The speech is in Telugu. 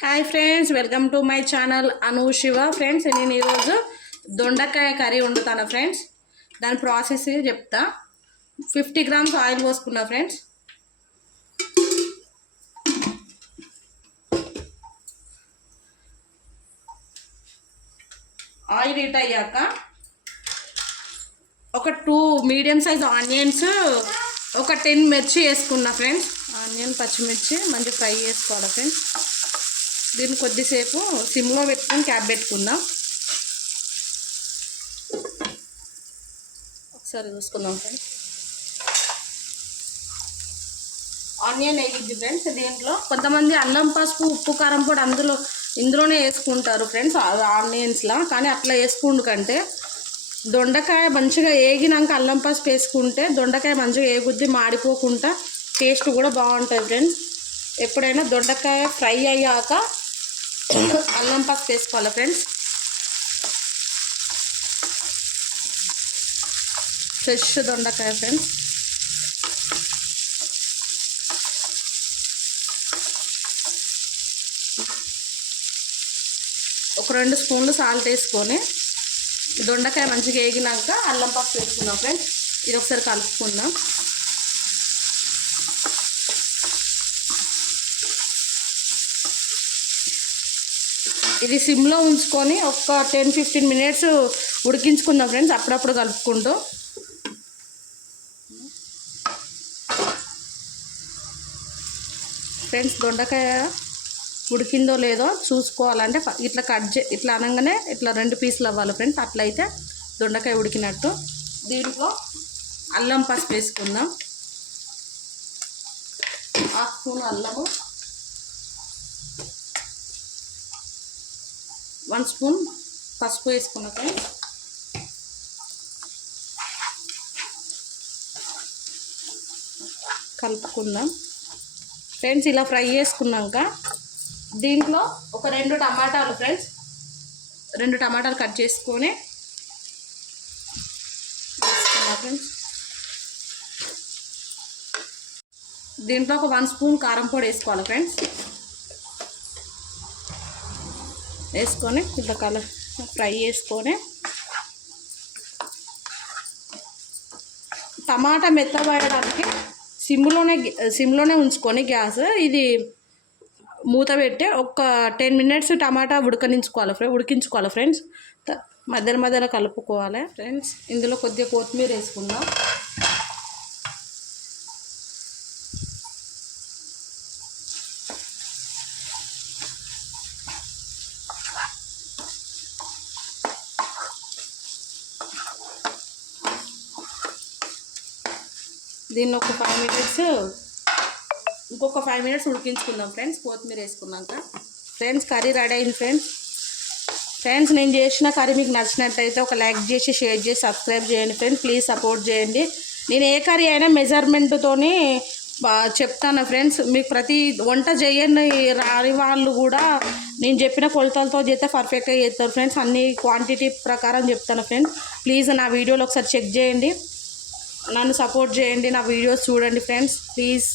Hi friends welcome to my channel Anu Siva. Friends నేను ఈరోజు దొండకాయ కర్రీ వండుతాను ఫ్రెండ్స్. దాని ప్రాసెస్ చెప్తా. ఫిఫ్టీ గ్రామ్స్ ఆయిల్ పోసుకున్నా ఫ్రెండ్స్. ఆయిల్ హీట్ అయ్యాక ఒక టూ మీడియం సైజ్ ఆనియన్స్ ఒక టెన్ మిర్చి వేసుకున్నా ఫ్రెండ్స్. ఆనియన్ పచ్చిమిర్చి మంచి ఫ్రై చేసుకోవాలి ఫ్రెండ్స్. దీన్ని కొద్దిసేపు సిమ్లో పెట్టుకొని క్యాప్ పెట్టుకుందాం. ఒకసారి చూసుకుందాం ఫ్రెండ్స్. ఆనియన్ వేగిద్ది ఫ్రెండ్స్ దీంట్లో కొంతమంది అల్లం పసుపు ఉప్పు కారం పొడి అందులో ఇందులోనే వేసుకుంటారు ఫ్రెండ్స్ ఆనియన్స్లా. కానీ అట్లా వేసుకుండు కంటే దొండకాయ మంచిగా ఏగినాక అల్లం పసుపు వేసుకుంటే దొండకాయ మంచిగా వేగుద్ది మాడిపోకుండా టేస్ట్ కూడా బాగుంటుంది ఫ్రెండ్స్. ఎప్పుడైనా దొండకాయ ఫ్రై అయ్యాక అల్లం పసుపు వేసుకోవాలి ఫ్రెండ్స్. ఫ్రెష్ దొండకాయ ఫ్రెండ్స్. ఒక రెండు స్పూన్లు సాల్ట్ వేసుకొని దొండకాయ మంచిగా వేగినాక అల్లం పప్పు వేసుకున్నాం ఫ్రెండ్స్. ఇది ఒకసారి కలుపుకుందాం. ఇది సిమ్లో ఉంచుకొని ఒక టెన్ ఫిఫ్టీన్ మినిట్స్ ఉడికించుకుందాం ఫ్రెండ్స్ అప్పుడప్పుడు కలుపుకుంటూ. ఫ్రెండ్స్ దొండకాయ ఉడికిందో లేదో చూసుకోవాలంటే ఇట్లా కట్ చే ఇట్లా అనగానే ఇట్లా రెండు పీసులు అవ్వాలి ఫ్రెండ్స్ అట్లయితే దొండకాయ ఉడికినట్టు. దీంట్లో అల్లం పసుపు వేసుకుందాం. హాఫ్ స్పూన్ అల్లము. వన్ స్పూన్ పసుపు వేసుకున్న ఫ్రెండ్స్ కలుపుకుందాం. ఫ్రెండ్స్ ఇలా ఫ్రై చేసుకున్నాక దీంట్లో ఒక రెండు టమాటాలు ఫ్రెండ్స్ రెండు టమాటాలు కట్ చేసుకొని వేసుకున్నా ఫ్రెండ్స్. దీంట్లో ఒక వన్ స్పూన్ కారం పొడి వేసుకోవాలి ఫ్రెండ్స్. వేసుకొని కొంత కలర్ ఫ్రై చేసుకొని టమాటా మెత్తబడడానికి సిమ్లోనే సిమ్లోనే ఉంచుకొని గ్యాస్ ఇది మూత పెట్టి ఒక టెన్ మినిట్స్ టమాటా ఉడకనించుకోవాలి ఫ్రెండ్ ఉడికించుకోవాలి ఫ్రెండ్స్. త- మధ్యలో మధ్యలో కలుపుకోవాలి. ఫ్రెండ్స్ ఇందులో కొద్దిగా కొత్తిమీర వేసుకుందాం. దీన్ని ఒక ఫైవ్ మినిట్స్ ఇంకొక ఫైవ్ మినిట్స్ ఉడికించుకుందాం ఫ్రెండ్స్ కొత్తిమీర వేసుకున్నాక. ఫ్రెండ్స్ కర్రీ రెడీ అయింది ఫ్రెండ్స్ ఫ్రెండ్స్ నేను చేసిన కర్రీ మీకు నచ్చినట్టయితే ఒక లైక్ చేసి షేర్ చేసి సబ్స్క్రైబ్ చేయండి ఫ్రెండ్స్ ప్లీజ్ సపోర్ట్ చేయండి. నేను ఏ కర్రీ అయినా మెజర్మెంట్తోని చెప్తాను ఫ్రెండ్స్ మీకు ప్రతి వంట చేయని రాని వాళ్ళు కూడా నేను చెప్పిన కొలతలతో చేస్తే పర్ఫెక్ట్గా చేస్తారు ఫ్రెండ్స్ అన్ని క్వాంటిటీ ప్రకారం చెప్తాను ఫ్రెండ్స్ ప్లీజ్ నా వీడియోలో ఒకసారి చెక్ చేయండి. నన్ను సపోర్ట్ చేయండి నా వీడియోస్ చూడండి ఫ్రెండ్స్ ప్లీజ్